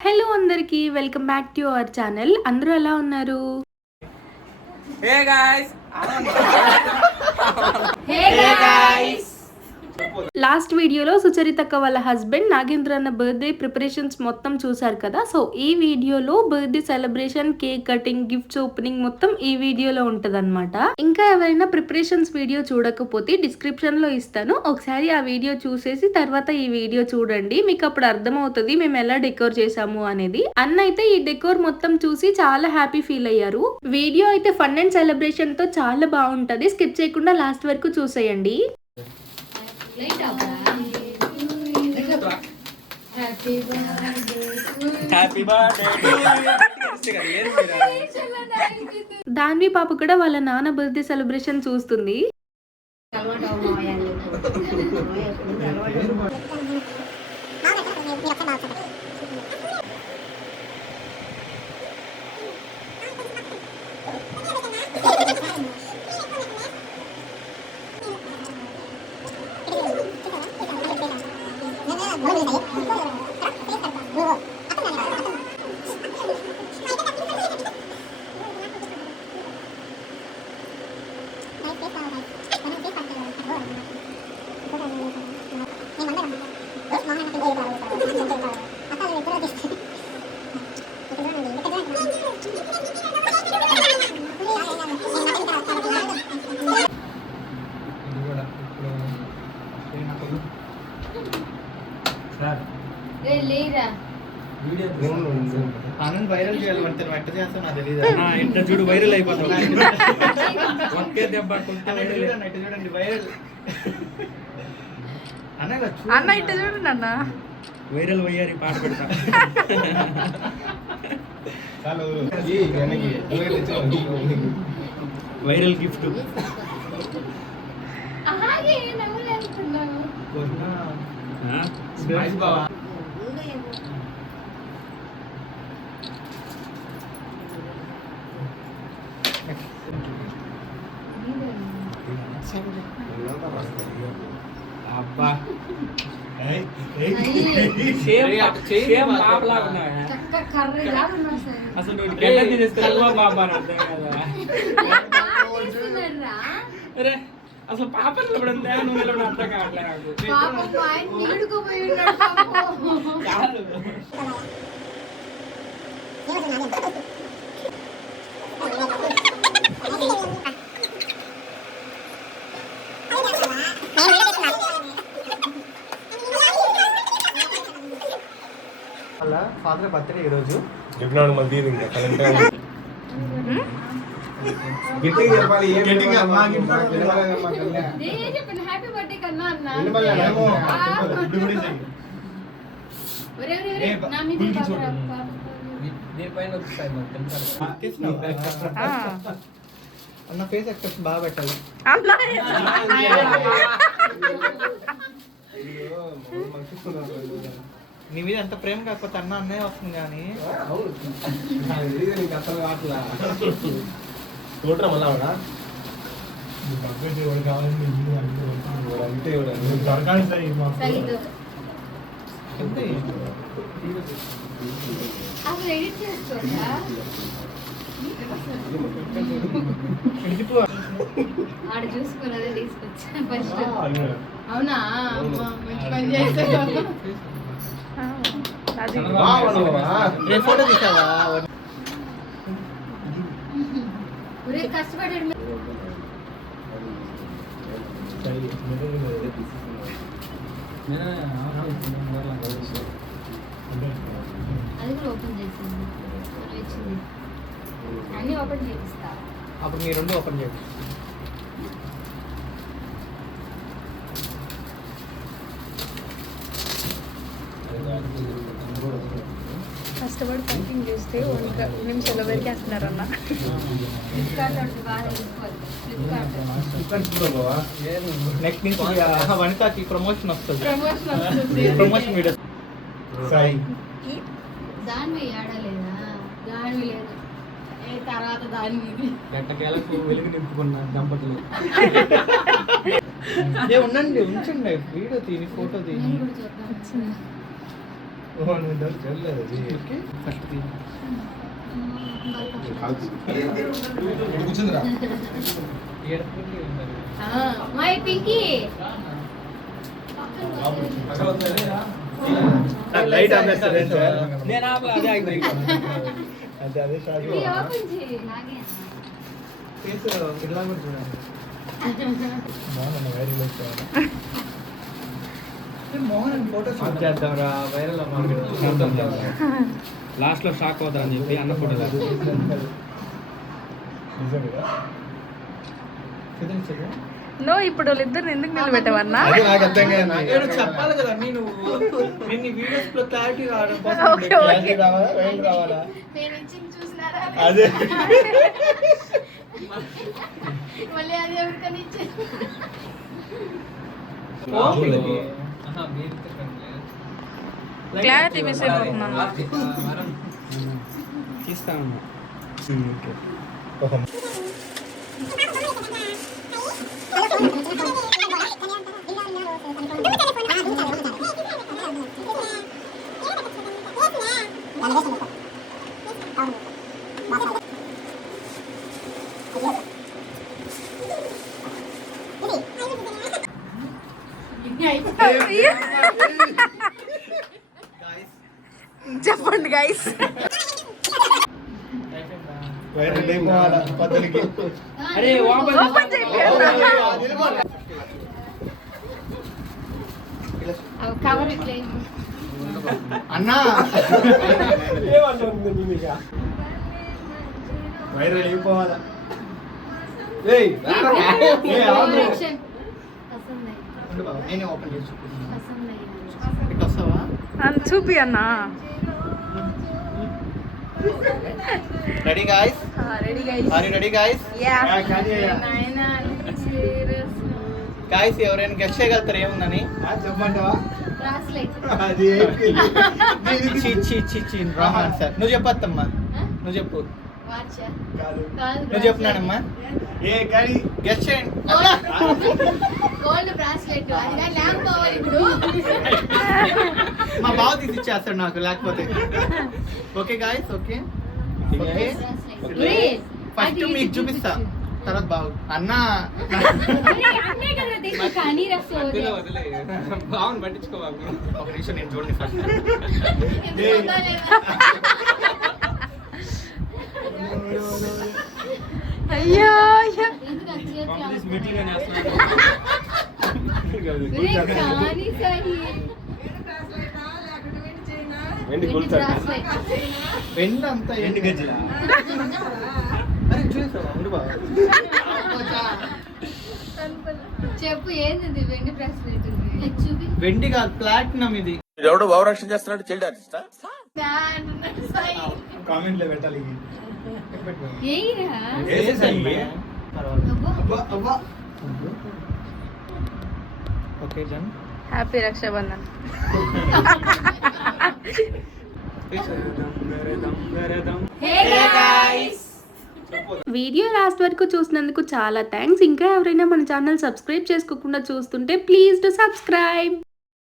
Hello అందరికీ welcome back to our channel. అందరూ ఎలా ఉన్నారు? Hey guys! లాస్ట్ వీడియోలో సుచరితక్క వాళ్ళ హస్బెండ్ నాగేంద్ర అన్న బర్త్డే ప్రిపరేషన్స్ మొత్తం చూసారు కదా. సో ఈ వీడియోలో birthday celebration, cake cutting, gifts opening మొత్తం ఈ వీడియోలో ఉంటదన్నమాట. ఇంకా ఎవరైనా ప్రిపరేషన్స్ వీడియో చూడకపోతే డిస్క్రిప్షన్ లో ఇస్తాను, ఒకసారి ఆ వీడియో చూసేసి తర్వాత ఈ వీడియో చూడండి. మీకు అప్పుడు అర్థమవుతుంది మేము ఎలా డెకోర్ చేసాము అనేది. అన్న అయితే ఈ డెకోర్ మొత్తం చూసి చాలా హ్యాపీ ఫీల్ అయ్యారు. వీడియో అయితే ఫన్ అండ్ సెలబ్రేషన్ తో చాలా బాగుంటది. స్కిప్ చేయకుండా లాస్ట్ వరకు చూసేయండి. దాన్వి పాప కూడా వాళ్ళ నాన్న బర్త్డే సెలబ్రేషన్ చూస్తుంది. ఆనంద్ వైరల్ చేయాలంటే వెంట చేస్తాను నాకు తెలియదు. ఇంట్లో చూడు వైరల్ అయిపోతాం. ఒకే దెబ్బ చూడండి వైరల్ అన్న ఇట్ట చూడండి అన్న వైరల్ వయ్యారి పాట పెడతా. వైరల్ గిఫ్ట్ అబ్బా అసలు బాబా అర్థం కదా. అసలు పాప నిలబడిందా నువ్వు నిలబడి అర్థం కావట్లేదు. అలా ఫాదర్ బర్త్డే ఈరోజు చెప్పినాడు మళ్ళీ ఇంకా అన్న ఫేస్ ఎక్స్ప్రెషన్ బాగా పెట్టాలి. నీ మీద ఎంత ప్రేమ కాకపోతే అన్న అన్నయ్య వస్తుంది కానీ చూడరా మళ్ళా ఆవిడ ఆడ చూసుకున్నదే తీసుకొచ్చా ఫస్ట్. అవునా ఫోటో తీసావా? కష్టపడ్డాడు. అది కూడా ఓపెన్ చేసింది, ఇచ్చింది. అన్ని ఓపెన్ చేపిస్తా. అప్పుడు మీ రెండు ఓపెన్ చేయండి. కష్టపడి ప్యాకింగ్ చేస్తే 1 నిమిషాల వరకు వేస్తున్నారన్న. నెక్స్ట్ నుంచి వనితకి ప్రమోషన్ వస్తుంది. ప్రమోషన్ వీడియో దాని ఆడలేదా? దాని లేదు తర్వాత దాని గంటకేలకు వెలుగు నింపుకున్న దంపతులు. ఉండండి, ఉంచండి, వీడియో తీని, ఫోటో తీని. ఫస్ట్ కూర్చుందిరా మై పింకీ లైట్ ఆపేస్తారు సార్ నేను అదే ఆగిపోయి అదే అదే షార్ట్ ఇది ఓపెన్ చేయి లాగే ఫేస్ ఇలా కూడా చూడండి బాగుంది వైరల్ వచ్చారు మోహన్ ఫోటోస్ చేద్దాం రా వైరల్ లాస్ట్ లో షాక్ అవుతారని చెప్పి అన్న ఫోటో నో ఇప్పుడు వాళ్ళిద్దరిని ఎందుకు నిలబెట్టవన్నా? అది నాకు అర్థం కాదు చెప్పాలి కదా అన్ని నువ్వు నేను వీడియోస్ లో క్లారిటీ రావడం కోసం ఓకే, ఓకే. రావాలా వైరల్ రావాలా నేను ఇచ్చింది చూసినారా అదే మళ్ళీ అది ఎవరికని ఇచ్చాను క్లారిటీ మిస్ అయిపోతున్నాను. తీస్తా ఉన్నా చెప్పండి గైస్. వైరల్ అయిపోవాలా పద్ధతికి అరే ఓపెన్ చేయండి. కవర్ ఇట్లా అన్నా వైరల్ అయిపోవాలా యాక్షన్ పసంద్ నేనే ఓపెన్ చేసి పసంద్ ఇటు వస్తావా అని చూపి అన్నా. Ready guys ready guys. Are you ready guys yeah. Guys ఎవరైనా గెస్ట్ చేయగలుగుతారు ఏముందని చెప్పమంటావా బ్రాస్లెట్ అది చి చి చి చి రాంగ్ సార్ నువ్వు చెప్పత్తమ్మా నువ్వు చెప్పు వాచ్ కాదు కాదు నువ్వు చెప్తున్నానమ్మా ఏ కానీ గెస్ట్ చేయండి గోల్డ్ బ్రాస్లెట్ అది కానీ ల్యాంప్ కావాలి ఇప్పుడు మా బావ తీసి ఇచ్చేస్తాడు నాకు లేకపోతే okay guys okay okay first మీకు చూపిస్తా తర్వాత బాగు అన్న అన్నే కదా తీసి కానీ రసం బాగుంది పట్టించుకోవాలి ఒక నిమిషం నేను చూడండి ఫస్ట్ అయ్యో అయ్యో. మీటింగ్ చేస్తున్నాను వెండి గొలుసు వెండి అంతా ఎండు గజ్జిలా అరే చూసావా ఉండు బావ చెప్పు ఏంది వెండి బ్రాస్లెట్ చూపి వెండి కాదు ప్లాటినం ఇది ఎవడో భావరక్షణ చేస్తున్నాడు చైల్డ్ ఆర్టిస్టా కామెంట్ లో పెట్టాలి ఏయిరా okay done happy Raksha Bandhan. Video last వరకు చూసినందుకు చాలా థ్యాంక్స్. ఇంకా ఎవరైనా మన ఛానల్ సబ్స్క్రైబ్ చేసుకోకుండా చూస్తుంటే ప్లీజ్ టు సబ్స్క్రైబ్.